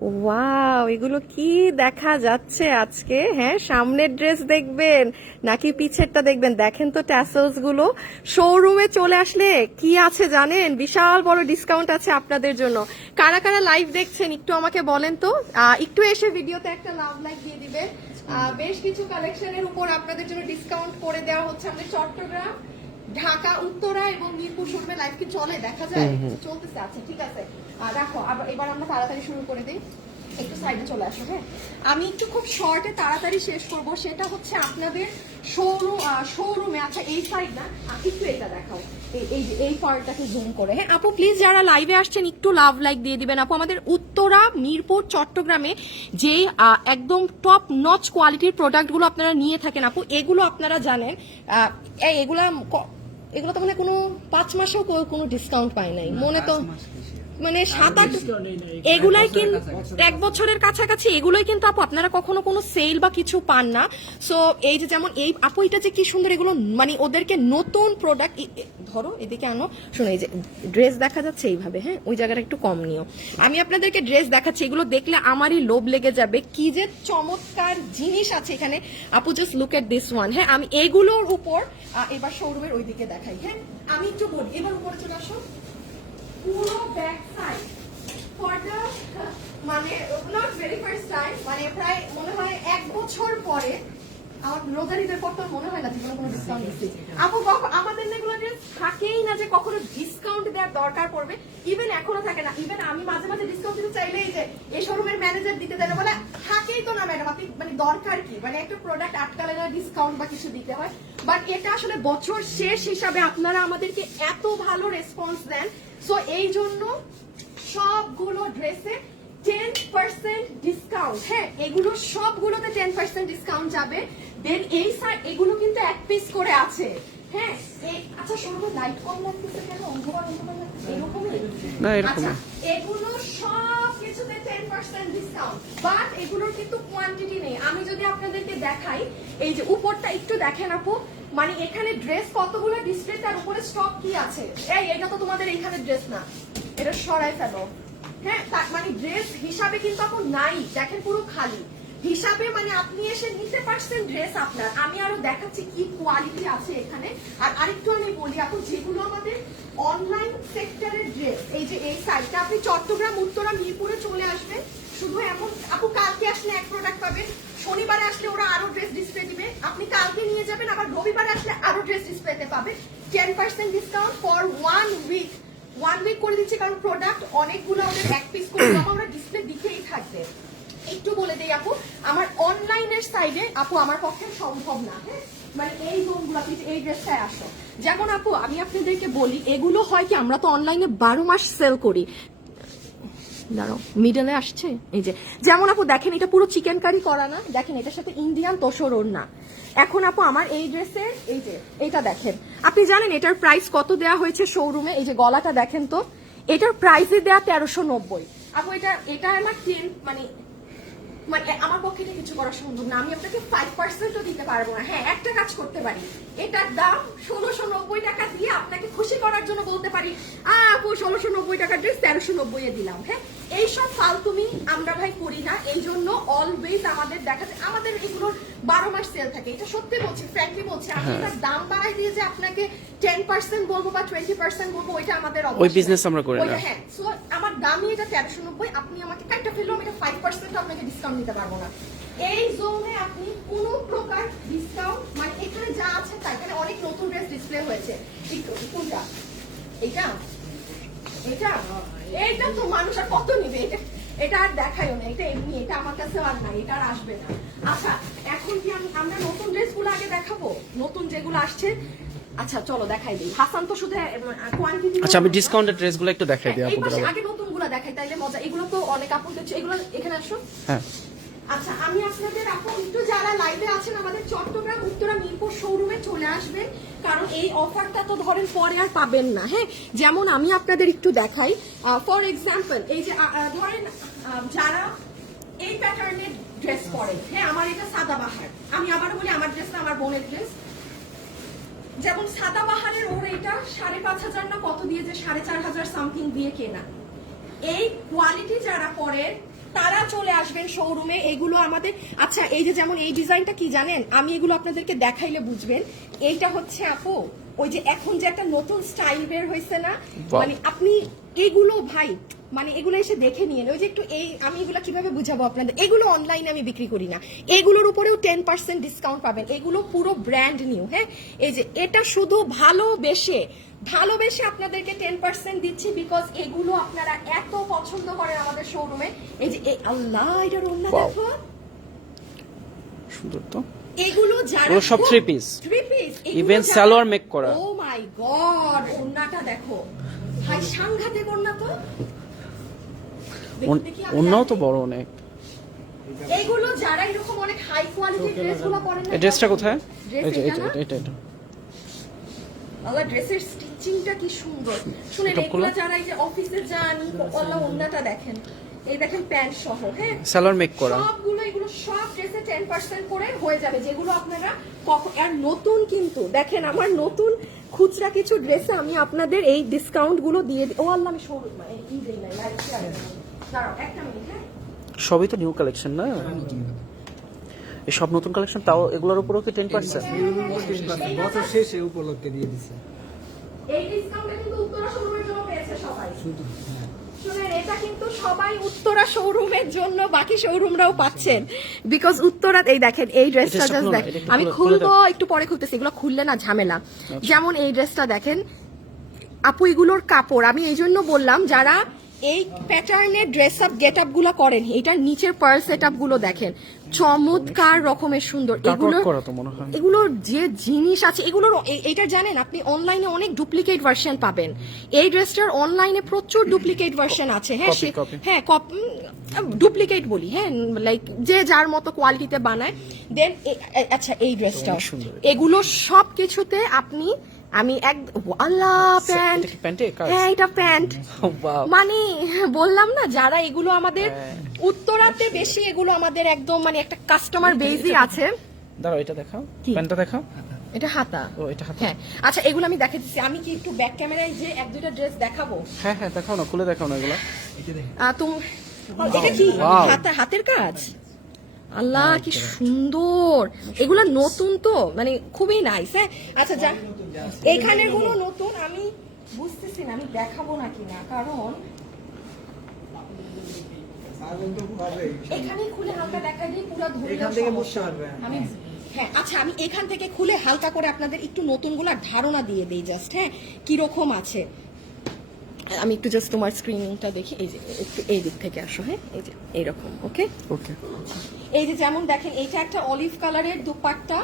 Wow, এগুলো কি দেখা যাচ্ছে আজকে? হ্যাঁ সামনের ড্রেস দেখবেন নাকি পিছেরটা দেখবেন? দেখেন তো ট্যাসেলসগুলো শোরুমে চলে আসলে কি আছে জানেন? বিশাল বড় ডিসকাউন্ট আছে আপনাদের জন্য। কারা কারা লাইভ দেখছেন একটু আমাকে বলেন তো। একটু এসে ভিডিওতে একটা লাভ লাইক দিয়ে দিবেন। বেশ কিছু কালেকশনের উপর আপনাদের জন্য ডিসকাউন্ট করে দেওয়া হচ্ছে আমাদের চট্টগ্রাম। ঢাকা উত্তরা এবং মিরপুর শোরুমে লাইভ কি চলে? দেখা যায়? চলতেছে আচ্ছা ঠিক আছে। রাখো আবার এবার আমরা তাড়াতাড়ি শুরু করে দিই। একটু সাইডে চলে আসো হ্যাঁ? আমি একটু খুব শর্টে তাড়াতাড়ি শেষ করব। সেটা হচ্ছে আপনাদের শোরুম শোরুমে আচ্ছা এই সাইড না একটু এটা দেখাও। এই এই যে এই পার্টটাকে জুম করে হ্যাঁ? আপু প্লিজ যারা লাইভে আসছেন একটু লাভ লাইক দিয়ে দিবেন। আপু আমাদের উত্তরা মিরপুর চট্টগ্রামে যে একদম টপ নচ কোয়ালিটির প্রোডাক্টগুলো আপনারা নিয়ে থাকেন আপু এগুলো আপনারা জানেন। এই এগুলা এগুলো তো মানে কোনো পাঁচ মাসেও কোনো ডিসকাউন্ট পায় নাই। মনে তো মানে সাত আট এগুলাই কিন্তু এক বছরের কাছাকাছি এগুলোই কিন্তু আপু আপনারা কখনো কোনো সেল বা কিছু পান না। সো এই যে যেমন এই আপু এটা যে কি সুন্দর এগুলো মানে ওদেরকে নতুন প্রোডাক্ট ধরো এদিকে আনো। শোনো এই যে ড্রেস দেখা যাচ্ছে এইভাবে হ্যাঁ? ওই জায়গাটা একটু কম নিও। আমি আপনাদেরকে ড্রেস দেখাচ্ছি এগুলো দেখলে আমারই লোভ লেগে যাবে। কি যে চমৎকার জিনিস আছে এখানে। আপু just look at this one হ্যাঁ? আমি এগুলোর উপর এবার শোরুমের ওইদিকে দেখাই হ্যাঁ? আমি একটু বলি এবার উপরে চলে আসো। পুরো ব্যাক সাইড ফর দ্য মানে নট ভেরি ফার্স্ট টাইম মানে প্রায় মনে হয় এক বছর পরে আমার মনে হয় না, জীবনে কোনো ডিসকাউন্ট আমাদের যে থাকেই না যে কখনো ডিসকাউন্ট দেওয়ার দরকার পড়বে। ইভেন থাকে না। ইভেন আমি মাঝে মাঝে ডিসকাউন্ট দিতে চাইলেই যে শোরুমের ম্যানেজার দিতে বলে থাকেই তো না মানে দরকার মানে প্রোডাক্ট আটকালে ডিসকাউন্ট বা কিছু দিতে হয়। এটা আসলে বছর শেষ হিসাবে আপনারা আমাদেরকে এত ভালো রেসপন্স দেন। সো এই জন্য সবগুলো ড্রেসে টেন পার্সেন্ট ডিসকাউন্ট হ্যাঁ এগুলো সবগুলোতে টেন পার্সেন্ট ডিসকাউন্ট যাবে। দেন এই সাইড এগুলো কিন্তু এক পিস করে আছে। হ্যাঁ আচ্ছা সর্ব লাইট কম লাগতেছে কেন? অন্ধকার অন্ধকার এরকমই? না, এরকম আচ্ছা এগুলো সব কিছুতে টেন পার্সেন্ট ডিসকাউন্ট বাট এগুলোর কিন্তু কোয়ান্টিটি নেই। আমি যদি আপনাদেরকে দেখাই এই যে উপরটা একটু দেখেন আপু মানে এখানে ড্রেস কতগুলো ডিসপ্লে তার উপরে স্টক কি আছে? এই এটা তো তোমাদের এখানে ড্রেস না। এটা সরাই ফেলো। হ্যাঁ মানে ড্রেস হিসাবে কিন্তু আপু নাই। দেখেন পুরো খালি। হিসাবে মানে আপনি এসে নিতে পারছেন ড্রেস আপনার। আমি আরও দেখাচ্ছি কি কোয়ালিটি আছে এখানে। আর আরেকটু আমি বলি আপু, যেগুলো আমাদের অনলাইন সেক্টরের ড্রেস এই যে এই সাইডটা আপনি চট্টগ্রাম, উত্তরা, মিরপুরে চলে আসবেন। শুধু এমন, আপু, কালকে আসলে এক প্রোডাক্ট পাবেন। শনিবারে আসলে ওরা আরও ড্রেস ডিসপ্লে দিবে। আপনি কালকে নিয়ে যাবেন, আবার রবিবারে আসলে আরও ড্রেস ডিসপ্লেতে পাবেন। Ten percent discount for one week one week করে দিচ্ছি, কারণ প্রোডাক্ট অনেকগুলো আমাদের এক পিস করে আমরা ডিসপ্লে দিতেই থাকবে। একটু বলে দেই আপু, আমার অনলাইনের সাইডে আপু আমার পক্ষে সম্ভব না হ্যাঁ? মানে এই জোনগুলো এই ড্রেসটায় আসো। যেমন আপু, আমি আপনাদেরকে বলি, এগুলো হয় কি, আমরা তো অনলাইনে বারো মাস সেল করি। দাঁড়াও মিডলে আসছে? এই যে, যেমন আপু, দেখেন, এটা পুরো চিকেন কারি করা না, দেখেন, এটার সাথে ইন্ডিয়ান তোষর না এখন আপু, আমার এই ড্রেসের এই যে, এটা দেখেন। আপনি জানেন, এটার প্রাইস কত দেয়া হয়েছে শোরুমে এই যে, গলাটা দেখেন তো, এটার প্রাইসে দেয়া তেরোশো নব্বই। আপু, এটা এটা আমার টেন মানে মানে আমার পক্ষে এটা কিছু করা সম্ভব না। আমি আপনাকে ফাইভ পার্সেন্টও দিতে পারব না। হ্যাঁ একটা কাজ করতে পারি। এটার দাম ষোলোশো নব্বই টাকা দিয়ে আপনাকে খুশি করার জন্য বলতে পারি আপু, ষোলোশো নব্বই টাকার ড্রেস তেরোশো নব্বই দিলাম। হ্যাঁ এইসব ফালতুমি আমরা ভাই করি না এই জন্য অলওয়েজ আমাদের দেখা যায় আমাদের এগুলোর বারো মাস সেল থাকে। এটা সত্যি বলছি ফ্র্যাঙ্কলি বলছি আমি এটার দাম বাড়াই দিয়ে যে আপনাকে টেন পার্সেন্ট বলব বা টোয়েন্টি পার্সেন্ট বলব ওইটা আমাদের না। business আমরা করি না। হ্যাঁ সো আমার দামই এটা তেরোশো নব্বই আপনি আমাকে কাইটা ফেলল আমি এটা ফাইভ পার্সেন্ট আপনাকে ডিসকাউন্ট দিতে পারব না। এই জোনে আপনি কোন প্রকার ডিসকাউন্ট মানে এখানে যা আছে তাই এখানে অনেক নতুন ড্রেস ডিসপ্লে হয়েছে। কোনটা? এইটা? এটা এইটা তো মানুষ আর কত নিবে? এটা এটা আর দেখাইও না। এটা এমনি এটা আমার কাছে আর নাই এটা আর আসবে না। আচ্ছা এখন কি আমি আমরা নতুন ড্রেসগুলো আগে দেখাবো? নতুন যেগুলো আসছে? আচ্ছা চলো দেখাই দিই। হাসান তো শুধু কোয়ান্টিটি আচ্ছা আমি ডিসকাউন্টেড ড্রেসগুলো একটু দেখাই দিই আপনাদের আগে নতুনগুলো দেখাই তাইলে মজা। এগুলো তো অনেক আপু দেখছে এগুলো এখানে আসো। হ্যাঁ। আচ্ছা আমি আপনাদের আপু, একটু যারা লাইভে আছেন, আমাদের চট্টগ্রাম উত্তরা মিরপুর শোরুমে চলে আসবেন কারণ এই অফারটা তো ধরেন পরে আর পাবেন না হ্যাঁ? যেমন আমি আপনাদের একটু দেখাই। ফর এক্সাম্পল এই যে ধরেন যারা এই প্যাটার্নের ড্রেস পরে হ্যাঁ আমার এটা সাদা বাহার। আমি আবার বলি, আমার ড্রেস না, আমার বোনের ড্রেস যেমন সাদা বাহারের ওর এটা সাড়ে পাঁচ হাজার না কত দিয়ে যে সাড়ে চার হাজার সামথিং দিয়ে কেনা। এই কোয়ালিটি যারা পরে তারা চলে আসবেন শোরুমে এগুলো আমাদের আচ্ছা এই যে যেমন এই ডিজাইনটা কি জানেন? আমি এগুলো আপনাদেরকে দেখাইলে বুঝবেন। এইটা হচ্ছে আপু ওই যে এখন যে একটা নতুন স্টাইল বের হয়েছে না? মানে আপনি এগুলো ভাই মানে এগুলো এসে দেখে নিয়ে ওই যে একটু এই আমি এগুলো কীভাবে বুঝাবো আপনাদের? এগুলো অনলাইনে আমি বিক্রি করি না। এগুলোর উপরেও টেন পার্সেন্ট ডিসকাউন্ট পাবেন। এগুলো পুরো ব্র্যান্ড নিউ হ্যাঁ? এই যে এটা শুধু ভালোবেসে ভালোবেসে আপনাদেরকে টেন পার্সেন্ট দিচ্ছি বিকজ এগুলো আপনারা এত পছন্দ করেন আমাদের শোরুমে এই যে এই আল্লাহ এটার অন্য দেখো সুন্দর তো। এগুলো যারা সব three piece। Three piece Even salwar make করা। ও মাই গড ওন্নাটা দেখো। ভাই সাংঘাতিক ওন্না তো। অন্যও তো বড় অনেক। এইগুলো যারা এরকম অনেক হাই কোয়ালিটির ড্রেসগুলো পরেন না ড্রেসটা কোথায়? এটা এটা এটা। এটা আল্লাহ ড্রেসের স্টিচিংটা কি সুন্দর। শুনেন এগুলো যারা এই যে অফিসে যান আল্লাহ ওন্নাটা দেখেন। এই দেখেন প্যান্ট সহ হ্যাঁ? সালোয়ার মেক করা। সবগুলো এগুলো সব ড্রেসে টেন পার্সেন্ট করে হয়ে যাবে যেগুলো আপনারা আর নতুন কিন্তু দেখেন আমার নতুন খুচরা কিছু ড্রেসে আমি আপনাদের এই ডিসকাউন্টগুলো দিয়ে দি- ও আল্লাহ আমি সরু মানে দেই নাই লাইভ শেয়ার দাঁড়াও একটা মিনিট হ্যাঁ? সবই তো নিউ কালেকশন না? এই সব নতুন কালেকশন তাও এগুলোর উপরও কি টেন পার্সেন্ট বছর শেষে উপলক্ষে দিয়ে দিচ্ছে এই ডিসকাউন্টটা কিন্তু উত্তরা শোরুমের জন্য পেয়েছে সবাই। শুধু হ্যাঁ। শুনেন এটা কিন্তু সবাই উত্তরা শোরুমের জন্য বাকি শোরুমরাও পাচ্ছেন। বিকজ উত্তরা এই দেখেন এই ড্রেসটা জাস্ট শুকনো না, দেখ এটা একটু আমি খুলে- খুলে খুলবো একটু পরে খুলতেছি এগুলো খুললে না ঝামেলা। আচ্ছা। যেমন এই ড্রেসটা দেখেন আপু এগুলোর কাপড় আমি এই জন্য বললাম যারা এই প্যাটার্নের ড্রেস আপ গেট আপগুলো করেন। এটার নিচের পার সেট আপগুলো দেখেন। চমৎকার রকমের সুন্দর। এগুলো এগুলোর যে জিনিস আছে এগুলোর এটা জানেন আপনি অনলাইনে অনেক ডুপ্লিকেট ভার্সন পাবেন। এই ড্রেসটার অনলাইনে প্রচুর ডুপ্লিকেট ভার্সন আছে। হ্যাঁ হ্যাঁ ডুপ্লিকেট বলি। হ্যাঁ লাইক যে যার মতো কোয়ালিটিতে বানায়। দেন আচ্ছা এই ড্রেসটা এগুলো সব কিছুতে আপনি আমি এক আল্লাহ প্যান্ট। এটা কি প্যান্টে কাজ হ্যাঁ এটা প্যান্ট. মানে বললাম না যারা এগুলো আমাদের হ্যাঁ। উত্তরাতে বেশি এগুলো আমাদের একদম মানে একটা কাস্টমার বেজই আছে। দাঁড়াও এটা দেখাও। প্যান্টটা দেখাও। এটা হাতা। ও এটা হাতে। হ্যাঁ। আচ্ছা এগুলো আমি দেখে দিচ্ছি। আমি কি একটু ব্যাক ক্যামেরায় যে এক দুইটা ড্রেস দেখাবো? হ্যাঁ হ্যাঁ দেখাও না খুলে দেখাও না এগুলো। তুম এটা কি? হাতা হাতের কাজ? আল্লাহ কি সুন্দর। এগুলো নতুন তো মানে খুবই নাইস হ্যাঁ। আচ্ছা যা এখানেরগুলো নতুন আমি বুঝতেছি না আমি দেখাবো নাকি না কারণ আগুন তো হবে এখানে খুলে হালকা দেখা দিই পুরো ধরে এখান থেকে বুঝতে পারবে আমি হ্যাঁ আচ্ছা আমি এখান থেকে খুলে হালকা করে আপনাদের একটু নতুনগুলার ধারণা দিয়ে দিই জাস্ট হ্যাঁ কীরকম আছে। আমি একটু জাস্ট তোমার স্ক্রিনিংটা দেখি এই যে একটু এই দিক থেকে আসো হ্যাঁ এই যে এইরকম ওকে ওকে এই যে যেমন দেখেন এটা একটা অলিভ কালারের দুপাট্টা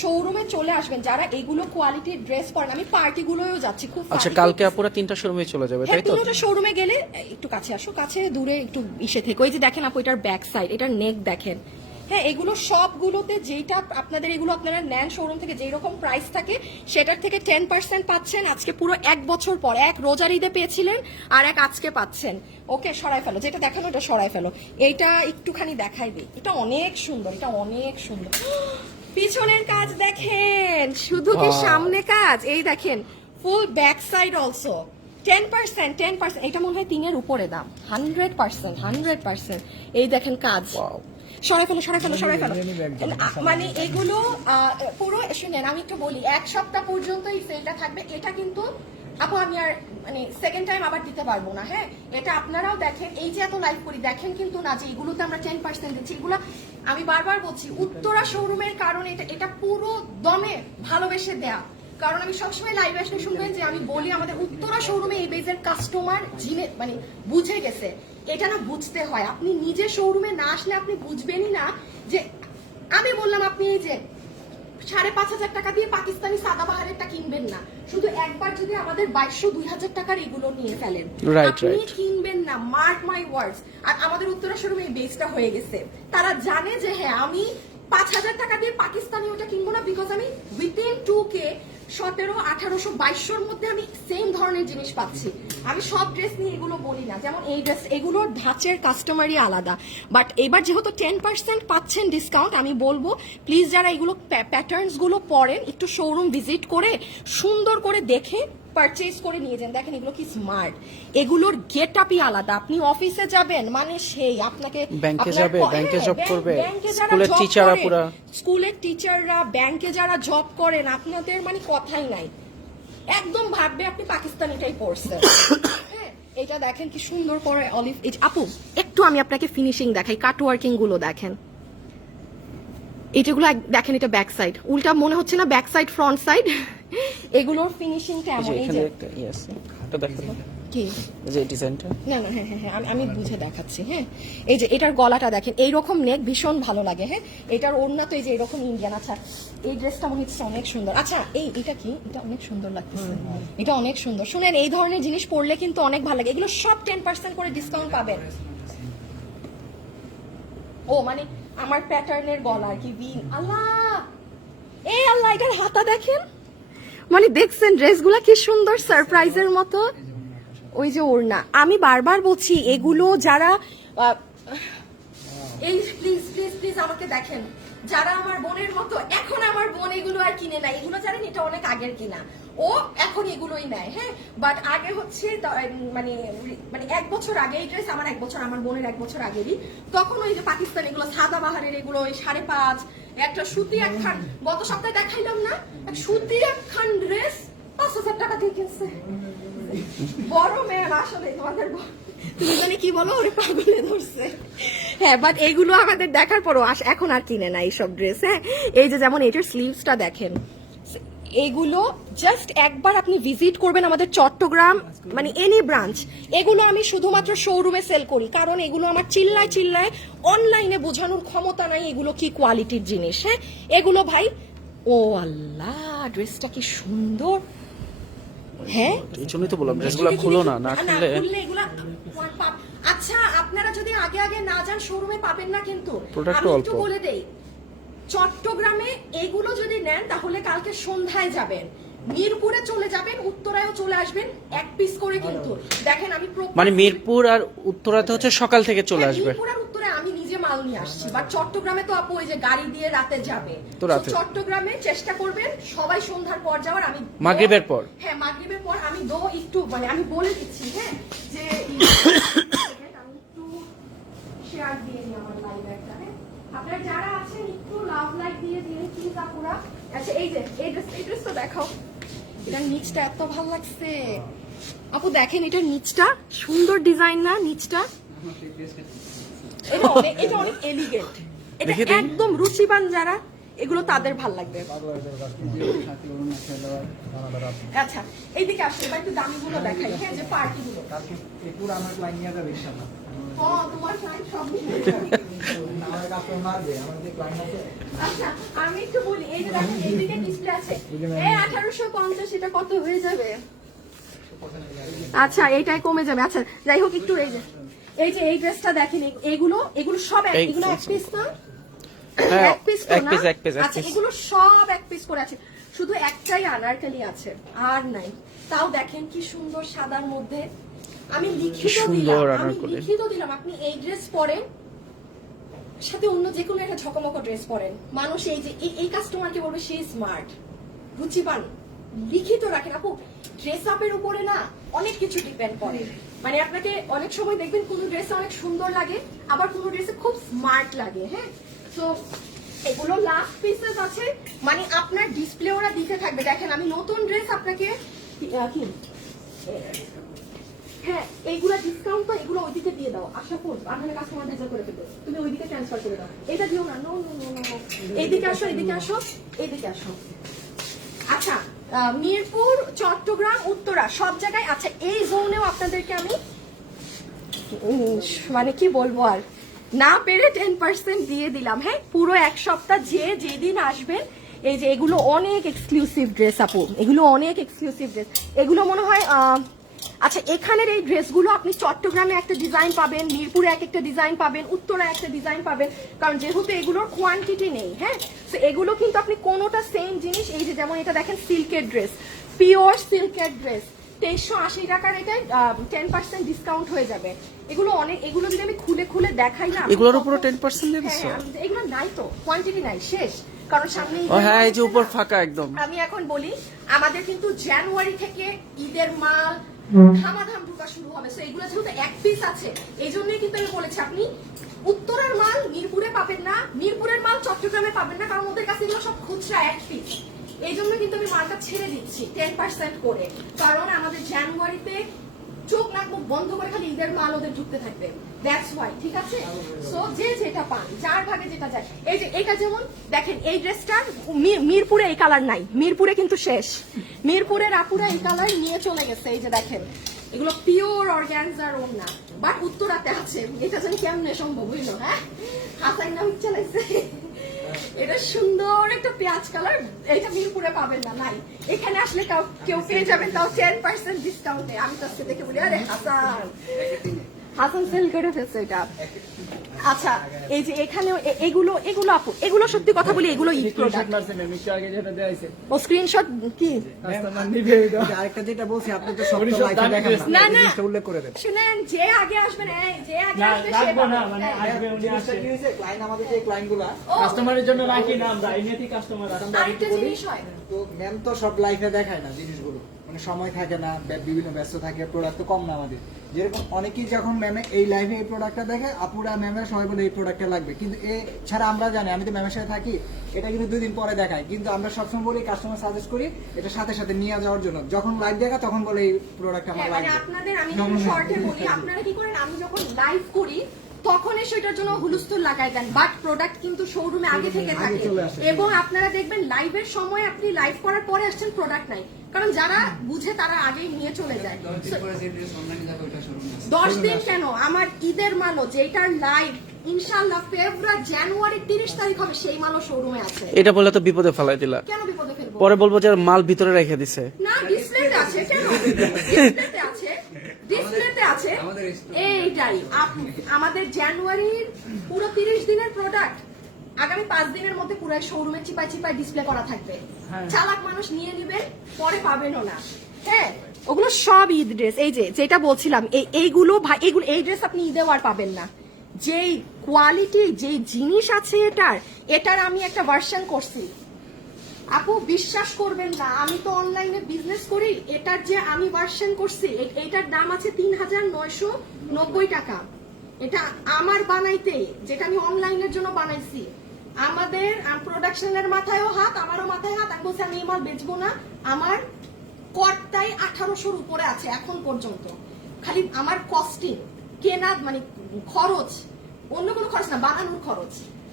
শোরুমে চলে আসবেন যারা এগুলো কোয়ালিটির ড্রেস পরেন। আমি পার্টিগুলোও যাচ্ছি খুব আচ্ছা কালকে আপুরা তিনটা শোরুমে চলে যাবে হ্যাঁ তাই তো? তুমি ওটা শোরুমে গেলে একটু কাছে আসো কাছে দূরে একটু ইসে থেকে। ওই যে দেখেন আপু এটার ব্যাক সাইড এটার নেক দেখেন। হ্যাঁ এগুলো সবগুলোতে যেটা আপনাদের এগুলো আপনারা নেন শোরুম থেকে যেই রকম প্রাইস থাকে সেটার থেকে টেন পার্সেন্ট পাচ্ছেন। আজকে পুরো এক বছর পর এক রোজার ঈদে পেয়েছিলেন আর এক আজকে পাচ্ছেন। ওকে সরাই ফেলো যেটা দেখানো এটা সরাই ফেলো। এইটা একটুখানি দেখাই দিই এটা অনেক সুন্দর এটা অনেক সুন্দর। পিছনের কাজ দেখেন শুধু কি সামনে কাজ? এই দেখেন full back side also ten percent ten percent এটা মনে হয় তিনের উপরে দাম। হান্ড্রেড পার্সেন্ট হান্ড্রেড পার্সেন্ট এই দেখেন কাজ। সরাই ফেলো সরাই ফেলো সরাই ফেলো। মানে এগুলো আহ, পুরো শুনেন আমি একটু বলি এক সপ্তাহ পর্যন্ত এই সেলটা থাকবে। এটা কিন্তু আপু আমি আর মানে সেকেন্ড টাইম আবার দিতে পারব না হ্যাঁ? এটা আপনারাও দেখেন এই যে এত লাইভ করি দেখেন কিন্তু না যে এগুলোতে আমরা টেন পার্সেন্ট দিচ্ছি এগুলো আমি বারবার বলছি, উত্তরা শোরুমের কারণে এটা এটা পুরো দমে ভালোবেসে দেয়া। কারণ আমি সবসময় লাইভ আসলে শুনবেন যে আমি বলি আমাদের উত্তরা শোরুমে এই বেজের কাস্টমার জিনে মানে বুঝে গেছে। এটা না বুঝতে হয়। আপনি নিজে শোরুমে না আসলে আপনি বুঝবেনই না যে, আমি বললাম আপনি এই যে সাড়ে পাঁচ হাজার টাকা দিয়ে পাকিস্তানি সাদা বাহারেরটা কিনবেন না। শুধু একবার যদি আমাদের বাইশশো দুই হাজার টাকার এগুলো নিয়ে ফেলেন। আপনি কিনবেন না। মার্ক মাই ওয়ার্ডস আর আমাদের উত্তরা শোরুমে এই বেসটা হয়ে গেছে। তারা জানে যে হ্যাঁ আমি পাঁচ হাজার টাকা দিয়ে পাকিস্তানি ওটা কিনবো না বিকজ আমি উইথিন টু কে সতেরো, আঠারোশো বাইশোর মধ্যে আমি সেম ধরনের জিনিস পাচ্ছি। আমি সব ড্রেস নিয়ে এগুলো বলি না। যেমন এই ড্রেস এগুলোর ধাঁচের কাস্টমারই আলাদা। বাট এবার যেহেতু টেন পার্সেন্ট পাচ্ছেন ডিসকাউন্ট আমি বলব প্লিজ যারা এগুলো প্যাটার্নসগুলো পরেন, একটু শোরুম ভিজিট করে, সুন্দর করে দেখে পারচেজ করে নিয়ে যান। দেখেন এগুলো কি স্মার্ট এগুলোর গেট আপই আলাদা। আপনি অফিসে যাবেন মানে সেই আপনাকে ব্যাংকে যাবে, ব্যাংকে ব্যাংক- করবে, স্কুলের টিচাররা পুরা। স্কুলের টিচাররা ব্যাংকে যারা জব করেন আপনাদের মানে কথাই নাই। একদম ভাববে আপনি পাকিস্তানিটাই পড়ছেন। হ্যাঁ, এটা দেখেন কি সুন্দর করে অলিভ এই আপু একটু আমি আপনাকে ফিনিশিং দেখাই কাট ওয়ার্কিংগুলো দেখেন। এটাগুলো এক- দেখেন এটা ব্যাক সাইড উল্টা মনে হচ্ছে না ব্যাক সাইড ফ্রন্ট সাইড এগুলোর ফিনিশিংটা এই যে এমন এই এখানে যে একটা ইয়ে আছে। এটা দেখো কি? এই যে ডিজাইনটা না না হ্যাঁ হ্যাঁ হ্যাঁ আমি- আমি বুঝে দেখাচ্ছি হ্যাঁ। এই যে এটার গলাটা দেখেন এইরকম নেক ভীষণ ভালো লাগে হ্যাঁ। এটার ওড়না তো এই যে এরকম ইন্ডিয়ান আচ্ছা এই ড্রেসটা মনে হচ্ছে অনেক সুন্দর। আচ্ছা এই এটা কি? এটা অনেক সুন্দর লাগতেছে। এটা অনেক সুন্দর। শুনেন এই ধরনের জিনিস পরলে কিন্তু অনেক ভালো লাগে। এগুলো সব টেন পার্সেন্ট করে ডিসকাউন্ট পাবেন। ও মানে আমার প্যাটার্নের গলা আর কি বিন আল্লাহ! এই আল্লাহ এটার হাতা দেখেন। মানে দেখছেন, ড্রেসগুলা কি সুন্দর সারপ্রাইজের মতো? ওই যে ওড়না। আমি বারবার বলছি, এগুলো যারা এই প্লিজ প্লিজ প্লিজ আমাকে দেখেন। যারা আমার বোনের মতো, এখন আমার বোন এগুলো আর কিনে না এগুলো জানেন, এটা অনেক আগের কিনা। ও এখন এগুলোই নেয় হ্যাঁ? বাট আগে হচ্ছে মানে মানে এক বছর আগে এই ড্রেস আমার এক বছর, আমার বোনের এক বছর আগেরই। তখন ওই যে পাকিস্তান এগুলো, সাদা বাহারের এগুলো, ওই সাড়ে পাঁচ একটা সুতি একখান। গত সপ্তাহে দেখাইলাম না, এক সুতি একখান ড্রেস পাঁচ হাজার টাকা দিয়ে কিনছে। বড় মেয়ে আসলে তোমাদের তুমি মানে কি বলো, ওরে পাগলে ধরছে। হ্যাঁ বাট এইগুলো আমাদের দেখার পরও এখন আর কিনে না এইসব ড্রেস হ্যাঁ? এই যে যেমন এটার স্লিভসটা দেখেন। এগুলো জাস্ট একবার আপনি ভিজিট করবেন আমাদের চট্টগ্রাম মানে এনি ব্রাঞ্চ এগুলো আমি শুধুমাত্র শোরুমে সেল করি। কারণ এগুলো আমার চিল্লায় চিল্লায় অনলাইনে বোঝানোর ক্ষমতা নাই এগুলো কি কোয়ালিটির জিনিস হ্যাঁ? এগুলো ভাই ও আল্লাহ ড্রেসটা কি সুন্দর। হ্যাঁ? এই জন্যই তো বললাম ড্রেসগুলো খুলো না না খুললে আচ্ছা আপনারা যদি আগে আগে না যান শোরুমে পাবেন না কিন্তু। অল্প। বলে দেই চট্টগ্রামে এগুলো যদি নেন তাহলে কালকে সন্ধ্যায় যাবেন। মিরপুরে চলে যাবেন উত্তরায়ও চলে আসবেন এক পিস করে কিন্তু। দেখেন আমি মানে মিরপুর আর উত্তরাতে হচ্ছে সকাল থেকে চলে হ্যাঁ, আসবে। মিরপুর আর উত্তরে আমি নিজে মাল নিয়ে আসছি। বাট চট্টগ্রামে তো আপু ওই যে গাড়ি দিয়ে রাতে যাবে। তো রাতে। চট্টগ্রামে চেষ্টা করবেন সবাই সন্ধ্যার পর যাওয়ার। আমি মাগরিবের পর? হ্যাঁ মাগরিবের পর আমি দো একটু মানে আমি বলে দিচ্ছি হ্যাঁ যে আমি একটু শেয়ার দিয়ে নিই আমার লাইভ একটা। হ্যাঁ আপনারা যারা আছেন একটু লাভ লাইক দিয়ে দিয়ে প্লিজ আপুরা। আচ্ছা এই যে এই ড্রেস এই ড্রেস তো দেখাও। এটার নিচটা এত ভালো লাগছে। আপু দেখেন এটার নিচটা সুন্দর ডিজাইন না নিচটা? এটা অনেক এটা অনেক এলিগেন্ট এটা দেখি, দেখি। একদম রুচিবান যারা এগুলো তাদের ভালো লাগবে। আচ্ছা এইদিকে আসলে একটু দামিগুলো দেখাই হ্যাঁ যে পার্টিগুলো কালকে আমার ক্লাইন্ট নিয়ে যাবে আচ্ছা আমি একটু বলি এই যে দেখেন এইদিকে ডিসপ্লে আছে এই আঠারোশো পঞ্চাশ এটা কত হয়ে যাবে আচ্ছা এইটাই কমে যাবে। আচ্ছা যাই হোক একটু এই যে এই যে এই ড্রেসটা দেখেন এগুলো এগুলো সব এক- এগুলো এক পিস না? হ্যাঁ এক পিস এক পিস আচ্ছা এগুলো সব এক পিস করে আছে। শুধু একটাই আনারকালি আছে আর নাই। তাও দেখেন কি সুন্দর সাদার মধ্যে। আমি লিখিত সুন্দর দিলাম আমি আনারকলি। লিখিত দিলাম আপনি এই ড্রেস পরেন সাথে অন্য যে কোনো একটা ঝকমক ড্রেস পরেন। মানুষ এই যে এই- এই কাস্টমারকে বলবে সে স্মার্ট রুচিবান লিখিত রাখেন আপু ড্রেস আপের উপরে না অনেক কিছু ডিপেন্ড করে। মানে আপনাকে অনেক সময় দেখবেন কোন ড্রেসে অনেক সুন্দর লাগে আবার কোন ড্রেসে খুব স্মার্ট লাগে হ্যাঁ? তো এগুলো লাস্ট পিসেস আছে। মানে আপনার ডিসপ্লে ওরা দিতে থাকবে। দেখেন আমি নতুন ড্রেস আপনাকে আহ, কি? হ্যাঁ এইগুলা ডিসকাউন্ট তো এগুলো ওইদিকে দিয়ে দাও। আশা করব আপনার কাস্টমার বেজার করে ফেলবে। তুমি ওইদিকে ট্রান্সফার করে দাও। এটা দিও না নো নো নো নো আসো, এইদিকে আসো এইদিকে আসো। আচ্ছা মিরপুর, চট্টগ্রাম, উত্তরা, সব জায়গায়? আচ্ছা এই জোনেও আপনাদেরকে আমি মানে কি বলব আর? না পেরে টেন পার্সেন্ট দিয়ে দিলাম হ্যাঁ? পুরো এক সপ্তাহ যে যেদিন আসবেন, এই যে এগুলো অনেক এক্সক্লুসিভ ড্রেস আপু। এগুলো অনেক এক্সক্লুসিভ ড্রেস এগুলো মনে হয় আচ্ছা এখানের এই ড্রেসগুলো আপনি চট্টগ্রামে একটা ডিজাইন পাবেন মিরপুরে এক একটা ডিজাইন পাবেন উত্তরা একটা ডিজাইন পাবেন। কারণ যেহেতু এগুলোর কোয়ান্টিটি নেই হ্যাঁ? তো এগুলো কিন্তু আপনি কোনোটা সেম জিনিস এই যে যেমন এটা দেখেন সিল্কের ড্রেস পিওর সিল্কের ড্রেস তেইশশো আশি টাকার এটা টেন পার্সেন্ট ডিসকাউন্ট হয়ে যাবে। এগুলো অনেক এগুলো যদি আমি খুলে খুলে দেখাই না এগুলোর উপরও 10% দিয়ে দিছো? হ্যাঁ, আমি- এগুলো নাই তো কোয়ান্টিটি নাই শেষ। কারণ সামনে হ্যাঁ এই যে উপর ফাঁকা একদম। আমি এখন বলি আমাদের কিন্তু জানুয়ারি থেকে ঈদের মাল ধামাধাম ঢোকা শুরু হবে। তো এগুলো যেহেতু এক পিস আছে, এই জন্যই কিন্তু আমি বলেছি, আপনি উত্তরের মাল মিরপুরে পাবেন না, মিরপুরের মাল চট্টগ্রামে পাবেন না, কারণ ওদের কাছে সব খুচরা, এক পিস এই জন্য কিন্তু আমি মালটা ছেড়ে দিচ্ছি টেন পার্সেন্ট করে। কারণ আমাদের জানুয়ারিতে চোখ, নাক, মুখ বন্ধ করে খালি ঈদের মাল ওদের ঢুকতে থাকবে। দ্যাটস ওয়াই ঠিক আছে? সো যে যেটা পান, যার ভাগে যেটা যায়। এই যে, এটা যেমন, দেখেন, এই ড্রেসটার মিরপুরে এই কালার নাই। মিরপুরে কিন্তু শেষ। মিরপুরের আপুরা এই কালার নিয়ে চলে গেছে, এই যে দেখেন। এগুলো পিওর অর্গ্যানজার না বাট উত্তরাতে আছে। এটা জানি কেমনে সম্ভব হইল হ্যাঁ? হাসান নাম চালাইছে। এটা সুন্দর একটা পেঁয়াজ কালার এটা মিরপুরে পাবেন না, নাই। এখানে আসলে কাউ- পেয়ে যাবেন, তাও টেন পার্সেন্ট ডিসকাউন্টে আমি তো দেখে বলি, আরে হাসান। হাসান সেল করে ফেলছে এটা। আচ্ছা এই যে এখানে এগুলো এগুলো আপু এগুলো সত্যি কথা বলি এগুলো ঈদ প্রোডাক্ট ও স্ক্রিনশট কি? আরেকটা যেটা বলছি আপনি তো সব তো লাইফে দেখেন না, না না। উল্লেখ করে দেন। শুনেন যে আগে আসবেন এই, যে আগে আসবে সে না, মানে হ্যাঁ। আসবে উনি কি হয়েছে? ক্লায়েন্ট আমাদের যে ক্লায়েন্টগুলা কাস্টমারের জন্য রাখি না আমরা এমনিতেই কাস্টমার আছে। আরেকটা জিনিস হয়। তো ম্যাম তো সব লাইফে দেখায় না জিনিসগুলো। মানে সময় থাকে না বিভিন্ন ব্যস্ত থাকে প্রোডাক্ট তো কম না আমাদের। যেরকম অনেকেই যখন ম্যামে এই লাইভে এই প্রোডাক্টটা দেখে আপুরা ম্যামের সবাই বলে এই প্রোডাক্টটা লাগবে। কিন্তু এ ছাড়া আমরা জানি আমি তো ম্যামের সাথে থাকি এটা কিন্তু দুই দিন পরে দেখায়। কিন্তু আমরা সবসময় বলি কাস্টমার সাজেস্ট করি এটা সাথে সাথে নিয়ে যাওয়ার জন্য। যখন লাইভ দেখা তখন বলে এই প্রোডাক্ট আমার হ্যাঁ, মানে লাগবে। আপনাদের আমি শর্টে বলি আপনারা কি করেন আমি যখন লাইভ করি তখন এসে এটার জন্য হুলস্থুল লাগাই দেন। বাট প্রোডাক্ট কিন্তু শোরুমে আগে থেকে থাকে। এবং আপনারা দেখবেন লাইভের সময় আপনি লাইভ করার পরে আসছেন প্রোডাক্ট নাই। কারণ যারা বুঝে তারা আগেই নিয়ে চলে যায়। দশ দিন কেন? আমার ঈদের মালও যেটার লাইভ ইনশাল্লাহ ফেব্রুয়ারি জানুয়ারি তিরিশ তারিখ হবে সেই মালও শোরুমে আছে। এটা বললে তো বিপদে ফেলাই দিলা। কেন বিপদে ফেলব? পরে বলব যে মাল ভিতরে রেখে দিছে। না ডিসপ্লেতে আছে কেন? ডিসপ্লেতে এইটাই। আমাদের জানুয়ারির পুরো তিরিশ দিনের প্রোডাক্ট আগামী পাঁচ দিনের মধ্যে পুরো শোরুমে চিপাই চিপাই ডিসপ্লে করা থাকবে। চালাক মানুষ নিয়ে নিবেন পরে পাবেনও না। হ্যাঁ? ওগুলো সব ঈদ ড্রেস এই যে যেটা বলছিলাম এই এইগুলো ভাই এইগুলো এই ড্রেস আপনি ঈদেও আর পাবেন না। যেই কোয়ালিটি যেই জিনিস আছে এটার এটার আমি একটা ভার্সন করছি। আপু, বিশ্বাস করবেন না, আমি তো অনলাইনে বিজনেস করি, এটার যে আমি ভার্সন করছি এটার দাম আছে তিন হাজার নয়শো নব্বই টাকা। এটা আমার বানাইতে, যেটা আমি অনলাইনের জন্য বানাইছি। আমাদের প্রোডাকশনের মাথায়ও হাত, আমারও মাথায় হাত। আমি বলছি, আমি এই মাল বেচবো না, আমার কর্তাই আঠারোশোর উপরে আছে এখন পর্যন্ত। খালি আমার কস্টিং কেনা মানে খরচ, অন্য কোনো খরচ না, বানানোর খরচ।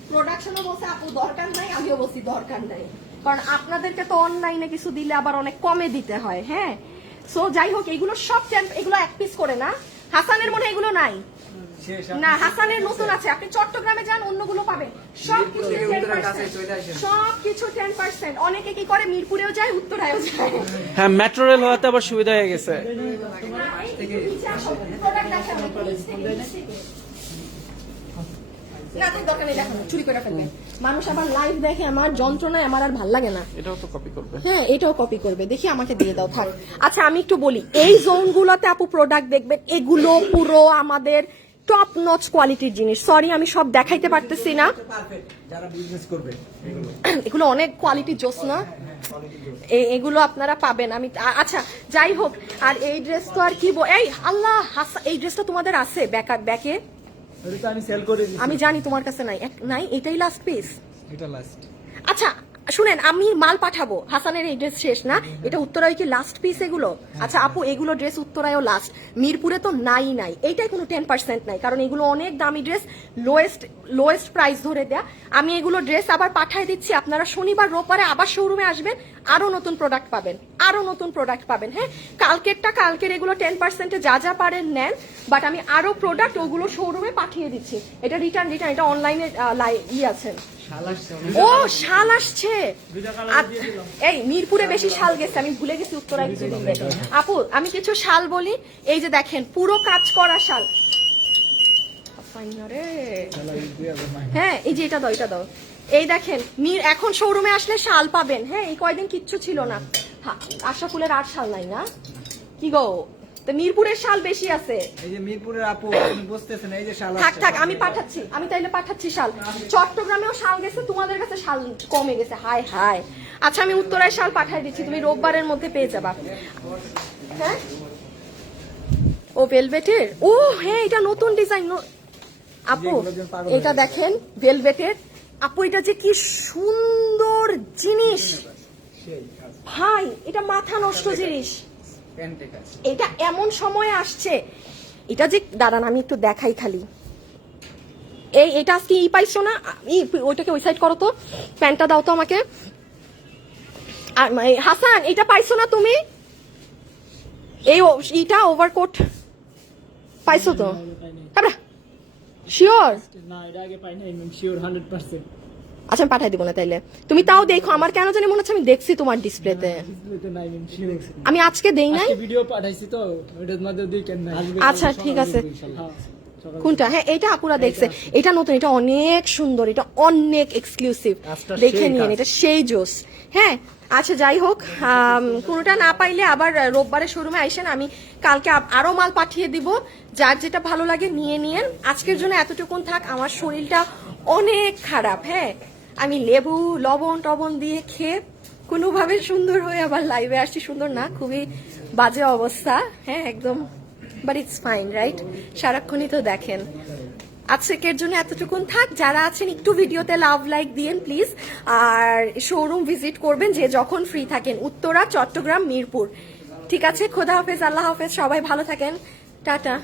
প্রোডাকশনও বলছে, আপু, দরকার নাই, আমিও বলছি, দরকার নাই। কারণ আপনাদেরকে তো অনলাইনে কিছু দিলে আবার অনেক কমে দিতে হয় হ্যাঁ? সো যাই হোক এগুলো সব এগুলো এক পিস করে না। হাসানের মনে এগুলো নাই। না হাসানের নতুন আছে। আপনি চট্টগ্রামে যান অন্যগুলো পাবেন। সব কিছু সব কিছু টেন পার্সেন্ট অনেকে কি করে? মিরপুরেও যায় উত্তরায়ও যায়। হ্যাঁ মেট্রো রেল হওয়াতে আবার সুবিধা হয়ে গেছে। না থাক দরকার নেই দেখো চুরি করে ফেলবে। মানুষ আবার লাইভ দেখে আমার যন্ত্রণায় আমার আর ভালো লাগে না। এটাও তো কপি করবে। হ্যাঁ এটাও কপি করবে। দেখি আমাকে দিয়ে দাও থাক। আচ্ছা আমি একটু বলি এই জোনগুলোতে আপু প্রোডাক্ট দেখবেন এগুলো পুরো আমাদের টপ নচ কোয়ালিটির জিনিস। সরি আমি সব দেখাইতে পারতেছি না। এগুলো অনেক কোয়ালিটি জোস না? এগুলো আপনারা পাবেন। আমি আচ্ছা যাই হোক আর এই ড্রেস তো আর কি এই আল্লাহ এই ড্রেসটা তোমাদের আছে ব্যাক ব্যাকে তো আমি সেল করে দিই আমি জানি তোমার কাছে নাই। এক- নাই এটাই লাস্ট পিস এটা লাস্ট আচ্ছা শুনেন আমি মাল পাঠাবো। হাসানের এই ড্রেস শেষ না? এটা উত্তরায় কি লাস্ট পিস এগুলো? আচ্ছা আপু এগুলো ড্রেস উত্তরায়ও লাস্ট মিরপুরে তো নাই নাই। এইটাই কোনো টেন পার্সেন্ট নাই কারণ এগুলো অনেক দামি ড্রেস লোয়েস্ট লোয়েস্ট প্রাইস ধরে দেয়া। আমি এগুলো ড্রেস আবার পাঠিয়ে দিচ্ছি। আপনারা শনিবার রোববারে আবার শোরুমে আসবেন। আরও নতুন প্রোডাক্ট পাবেন আরও নতুন প্রোডাক্ট পাবেন হ্যাঁ? কালকেরটা কালকের এগুলো টেন পার্সেন্টে যা যা পারেন নেন বাট আমি আরও প্রোডাক্ট ওগুলো শোরুমে পাঠিয়ে দিচ্ছি। এটা রিটার্ন রিটার্ন এটা অনলাইনে ই আছেন ও শাল আসছে! এই মিরপুরে বেশি শাল গেছে আমি ভুলে গেছি কিছু দিবে আপু আমি কিছু শাল বলি এই যে দেখেন পুরো কাজ করা শাল। হ্যাঁ এই যে এটা দাও এটা দাও। এই দেখেন এখন শোরুমে আসলে শাল পাবেন। হ্যাঁ এই কয়দিন কিচ্ছু ছিল না। হ্যাঁ, আশরাফুলের আর শাল নাই না? কি গো? তো মিরপুরের শাল বেশি আছে। এই যে মিরপুরের আপু আপনি বুঝতেছেন এই যে শাল থাক থাক আমি পাঠাচ্ছি। আমি তাইলে পাঠাচ্ছি শাল। চট্টগ্রামেও শাল গেছে তোমাদের কাছে শাল কমে গেছে। হাই হাই আচ্ছা আমি উত্তরায় শাল পাঠাই দিচ্ছি তুমি রোববারের মধ্যে পেয়ে যাবা। হ্যাঁ? ও ভেলভেটের ও হ্যাঁ এটা নতুন ডিজাইন আপু এটা দেখেন ভেলভেটের আপু, এটা যে কি সুন্দর জিনিস। ভাই, এটা মাথা নষ্ট জিনিস। এটা এমন সময় আসছে। এটা যে, দাঁড়ান, আমি একটু দেখাই খালি। এই, এটা আজকে ই পাইছো না? ওইটাকে ওই সাইড করো তো। প্যান্টটা দাও তো আমাকে। হাসান, এটা পাইছো না তুমি? এই ইটা ওভারকোট পাইছো তো? তারপরে শিওর না এটা আগে পাই নাই শিওর হান্ড্রেড পার্সেন্ট আচ্ছা আমি পাঠাই দিব না তাইলে। তুমি তাও দেখো আমার কেন জানি মনে হচ্ছে আমি দেখছি তোমার ডিসপ্লেতে। আমি আজকে দেই নাই। ভিডিও পাঠাইছি তো ওটার মধ্যে দেখেন নাই? আচ্ছা ঠিক আছে। কোনটা? হ্যাঁ এটা আপুরা দেখছে। এটা নতুন এটা অনেক সুন্দর এটা অনেক এক্সক্লুসিভ দেখে নিন এটা সেই জোস। হ্যাঁ আচ্ছা যাই হোক কোনোটা না পাইলে আবার রোববারে শোরুমে আইসেন আমি কালকে আরও মাল পাঠিয়ে দিব। যার যেটা ভালো লাগে নিয়ে নিয়েন। আজকের জন্য এতটুকুন থাক আমার শরীরটা অনেক খারাপ হ্যাঁ। আমি লেবু লবণ টবণ দিয়ে খেয়ে কোনোভাবে সুন্দর হয়ে আবার লাইভে আসছি। সুন্দর না খুবই বাজে অবস্থা হ্যাঁ একদম বাট ইটস ফাইন রাইট সারাক্ষণই তো দেখেন। আজকের জন্য এতটুকুন থাক। যারা আছেন, একটু ভিডিওতে লাভ লাইক দিয়েন প্লিজ আর শোরুম ভিজিট করবেন, যে যখন ফ্রি থাকেন। উত্তরা, চট্টগ্রাম, মিরপুর। ঠিক আছে? খোদা হাফেজ, আল্লাহ হাফেজ। সবাই ভালো থাকেন। টাটা।